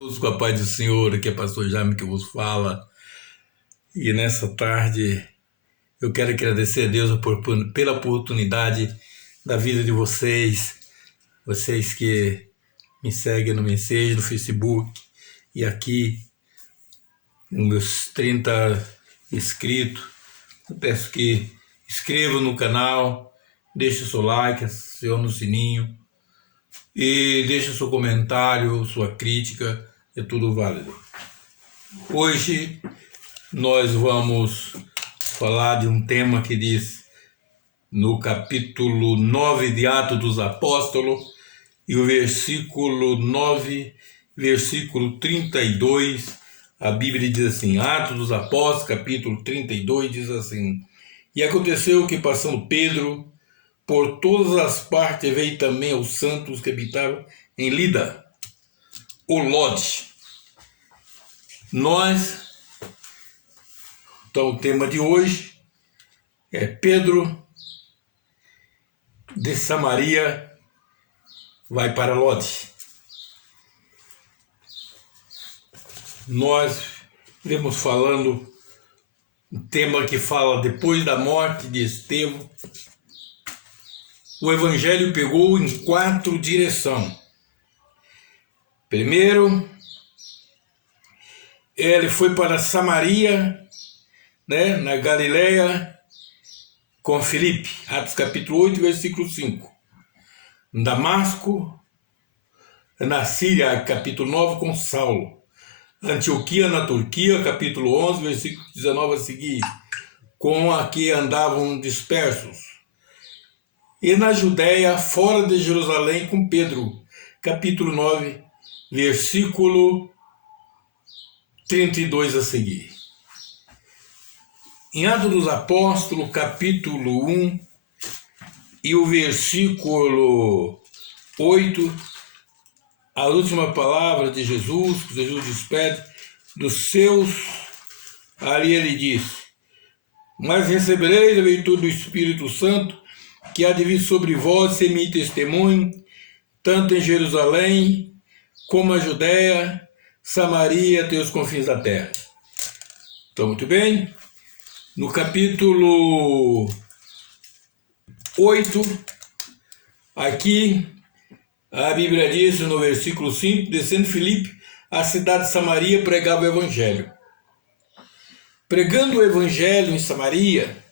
Com a paz do Senhor, aqui é pastor Jaime que vos fala. E nessa tarde eu quero agradecer a Deus pela oportunidade da vida de vocês, vocês que me seguem no Message, no Facebook e aqui, meus 30 inscritos. Eu peço que inscrevam no canal, deixe o seu like, acione o sininho e deixe o seu comentário, sua crítica, é tudo válido. Hoje nós vamos falar de um tema que diz no capítulo 9 de Atos dos Apóstolos e o versículo 9, versículo 32, a Bíblia diz assim, Atos dos Apóstolos, capítulo 32, diz assim: E aconteceu que, passando Pedro por todas as partes, veio também aos santos que habitavam em Lida, o Lode. Então, o tema de hoje é Pedro de Samaria vai para Lode. Nós iremos falando um tema que fala depois da morte de Estevão. O evangelho pegou em 4 direções. Primeiro, ele foi para Samaria, na Galileia, com Filipe, Atos capítulo 8, versículo 5. Damasco, na Síria, capítulo 9, com Saulo. Antioquia, na Turquia, capítulo 11, versículo 19 a seguir, com a que andavam dispersos. E na Judéia, fora de Jerusalém, com Pedro, capítulo 9, versículo 32 a seguir. Em Atos dos Apóstolos, capítulo 1, e o versículo 8, a última palavra de Jesus, que Jesus despede dos seus, ali ele diz: Mas recebereis a virtude do Espírito Santo, que há de vir sobre vós, ser meu testemunho, tanto em Jerusalém, como a Judéia, Samaria, até os confins da terra. Então, muito bem. No capítulo 8, aqui, a Bíblia diz no versículo 5, descendo Filipe, a cidade de Samaria, pregava o Evangelho. Pregando o Evangelho em Samaria,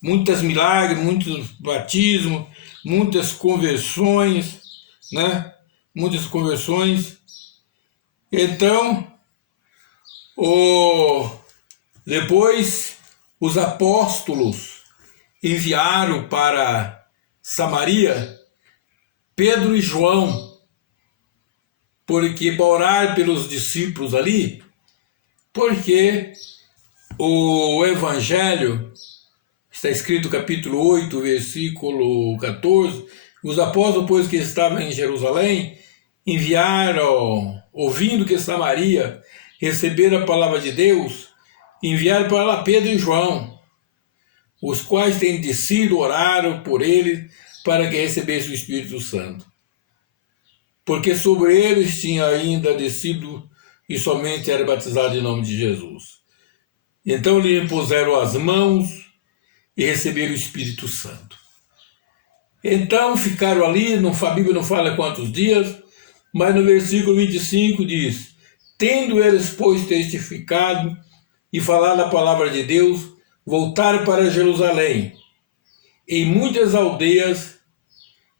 muitos milagres, muitos batismos, muitas conversões, Muitas conversões. Então, depois os apóstolos enviaram para Samaria Pedro e João, porque para orar pelos discípulos ali, porque o Evangelho, está escrito no capítulo 8, versículo 14, os apóstolos, pois que estavam em Jerusalém, enviaram, ouvindo que Samaria receberam a palavra de Deus, enviaram para lá Pedro e João, os quais tendo descido, oraram por ele para que recebesse o Espírito Santo. Porque sobre eles tinha ainda descido e somente era batizado em nome de Jesus. Então lhe impuseram as mãos e receberam o Espírito Santo. Então ficaram ali, a Bíblia não fala quantos dias, mas no versículo 25 diz: Tendo eles, pois, testificado e falado a palavra de Deus, voltaram para Jerusalém. Em muitas aldeias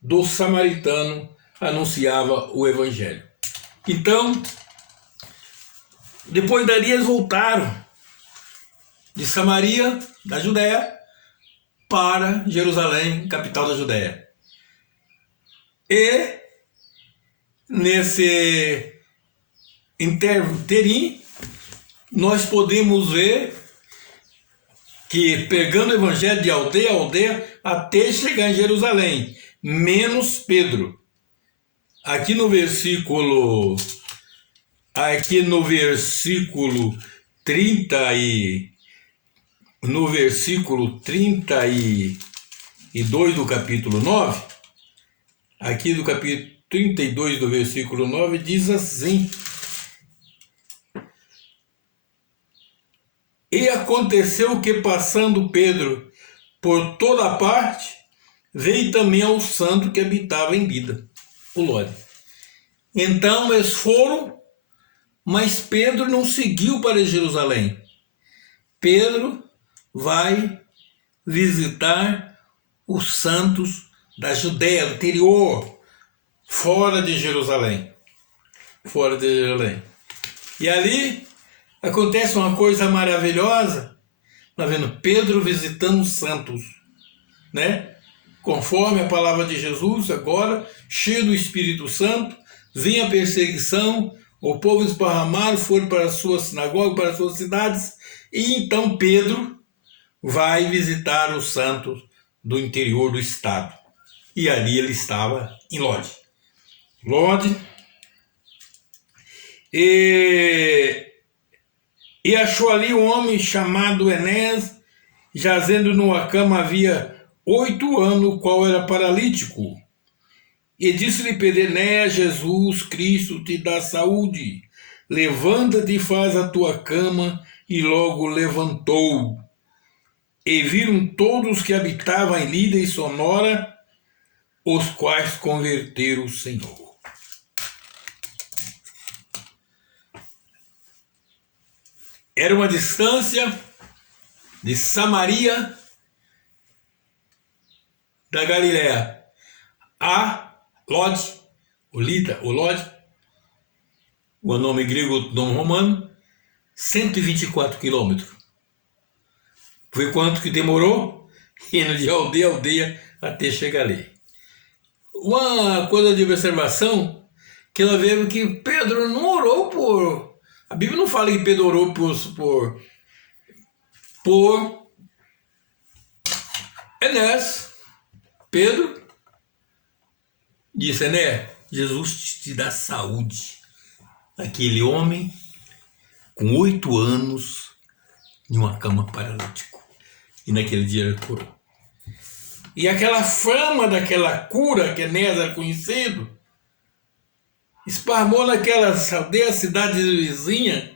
do samaritano anunciava o Evangelho. Então, depois dali eles voltaram de Samaria, da Judéia, para Jerusalém, capital da Judéia. E nesse interim, nós podemos ver que pegando o Evangelho de aldeia a aldeia até chegar em Jerusalém, menos Pedro. Aqui no versículo 30 no versículo 32 do capítulo 9, aqui do capítulo 32 do versículo 9 diz assim: E aconteceu que, passando Pedro por toda parte, veio também ao santo que habitava em Lida, o Lode. Então eles foram, mas Pedro não seguiu para Jerusalém. Pedro vai visitar os santos da Judéia, anterior, fora de Jerusalém. Fora de Jerusalém. E ali acontece uma coisa maravilhosa. Está vendo? Pedro visitando os santos, né? Conforme a palavra de Jesus, agora, cheio do Espírito Santo, vinha a perseguição, o povo esparramado, foram para as suas sinagogas, para as suas cidades, e então Pedro vai visitar os santos do interior do estado. E ali ele estava em Lode. E achou ali um homem chamado Enés, jazendo numa cama havia 8 anos, o qual era paralítico. E disse-lhe Pedro: Enés, Jesus Cristo te dá saúde. Levanta-te e faz a tua cama. E logo levantou. E viram todos que habitavam em Lida e Sonora, os quais converteram o Senhor. Era uma distância de Samaria da Galiléia a Lode, o Lida, o Lode, o nome grego, o nome romano, 124 quilômetros. Foi quanto que demorou? Indo de aldeia a aldeia até chegar ali. Uma coisa de observação, que nós vemos que Pedro não orou por... A Bíblia não fala que Pedro orou por Enés. Pedro disse: Enés, Jesus te dá saúde. Aquele homem com 8 anos em uma cama paralítico. E naquele dia ele curou. E aquela fama daquela cura que Enés era conhecido, esparmou naquelas aldeias, cidades vizinhas,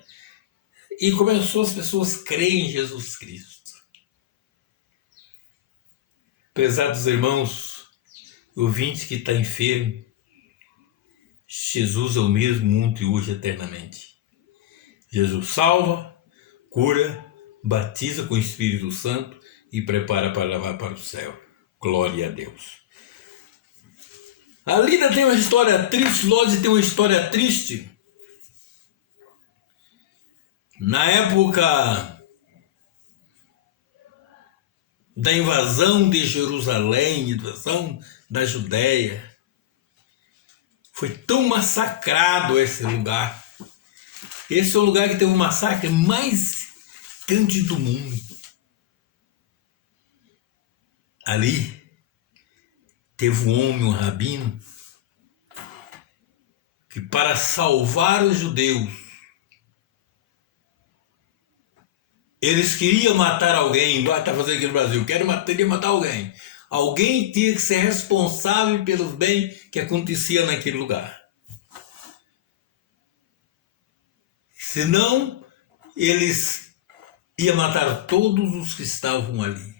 e começou as pessoas a crer em Jesus Cristo. Prezados irmãos, ouvinte que está enfermo, Jesus é o mesmo ontem, hoje, eternamente. Jesus salva, cura, batiza com o Espírito Santo e prepara para levar para o céu. Glória a Deus. A Lida tem uma história triste, Lode tem uma história triste. Na época da invasão de Jerusalém, invasão da Judéia, foi tão massacrado esse lugar. Esse é o lugar que teve um massacre mais grande do mundo. Ali teve um homem, um rabino, que para salvar os judeus, eles queriam matar alguém. Igual está fazendo aqui no Brasil, queria matar alguém. Alguém tinha que ser responsável pelos bens que acontecia naquele lugar. Senão, eles iam matar todos os que estavam ali.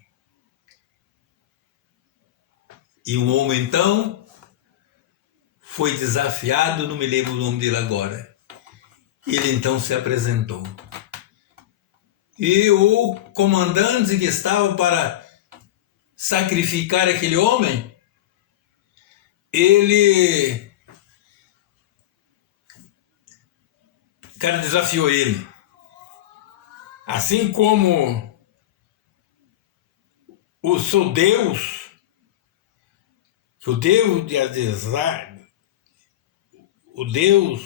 E um homem, então, foi desafiado, não me lembro o nome dele agora. Ele, então, se apresentou. E o comandante que estava para sacrificar aquele homem, o cara desafiou ele. Assim como o seu Deus, o Deus de Adesar, o Deus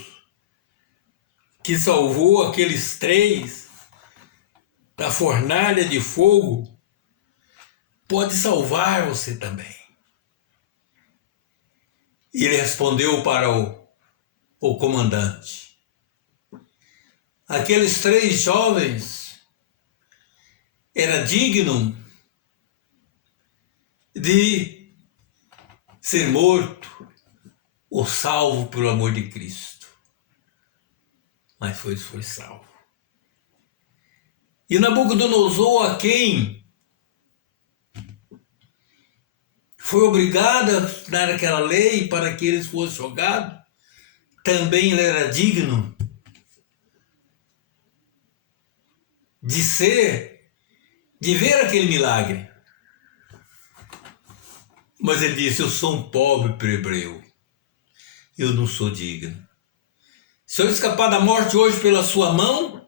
que salvou aqueles 3 da fornalha de fogo, pode salvar você também. E ele respondeu para o comandante: aqueles 3 jovens eram dignos de ser morto. ou salvo pelo amor de Cristo. Mas foi salvo. E Nabucodonosor, a quem foi obrigado a dar aquela lei para que eles fossem jogados, também ele era digno de ver aquele milagre. Mas ele disse: eu sou um pobre plebeu, eu não sou digno. Se eu escapar da morte hoje pela sua mão,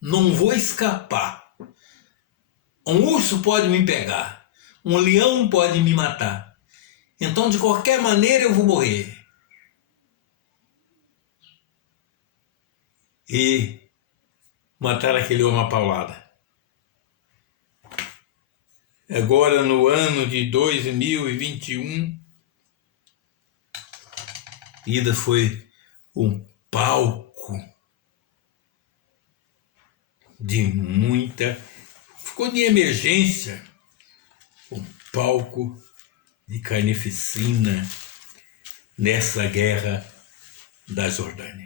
não vou escapar. Um urso pode me pegar, um leão pode me matar. Então, de qualquer maneira, eu vou morrer. E mataram aquele homem a paulada. Agora, no ano de 2021, ainda foi um palco de muita... Ficou de emergência, um palco de carnificina nessa guerra da Jordânia.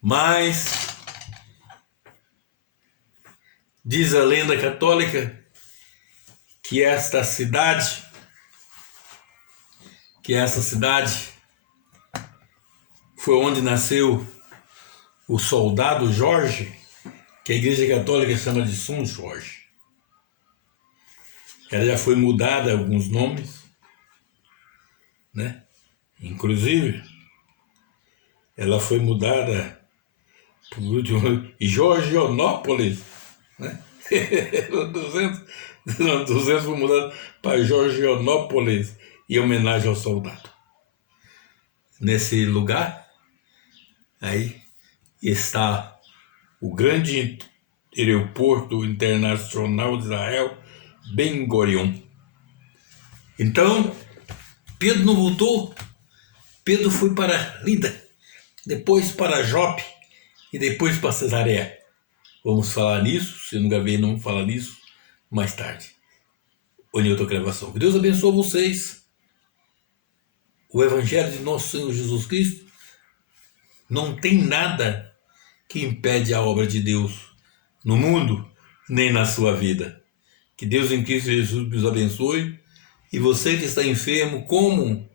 Mas diz a lenda católica que essa cidade foi onde nasceu o soldado Jorge, que a Igreja Católica chama de São Jorge. Ela já foi mudada alguns nomes, né? Inclusive, ela foi mudada por último Georgianópolis, né? 200 foi mudado para Georgianópolis em homenagem ao soldado. Nesse lugar, aí está o grande aeroporto internacional de Israel, Ben Gurion. Então, Pedro não voltou. Pedro foi para Lida, depois para Jope e depois para Cesareia. Vamos falar nisso, se não gravei, não vamos falar nisso mais tarde. Ou em outra gravação. Que Deus abençoe vocês. O Evangelho de nosso Senhor Jesus Cristo não tem nada que impede a obra de Deus no mundo, nem na sua vida. Que Deus em Cristo Jesus nos abençoe. E você que está enfermo, como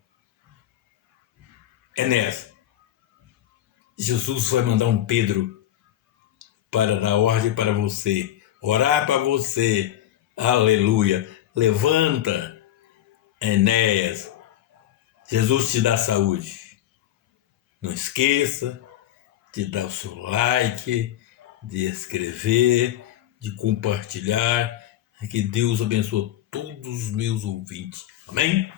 Enéas, Jesus vai mandar um Pedro para dar ordem para você, orar para você. Aleluia. Levanta, Enéas. Jesus te dá saúde. Não esqueça de dar o seu like, de escrever, de compartilhar. Que Deus abençoe todos os meus ouvintes. Amém?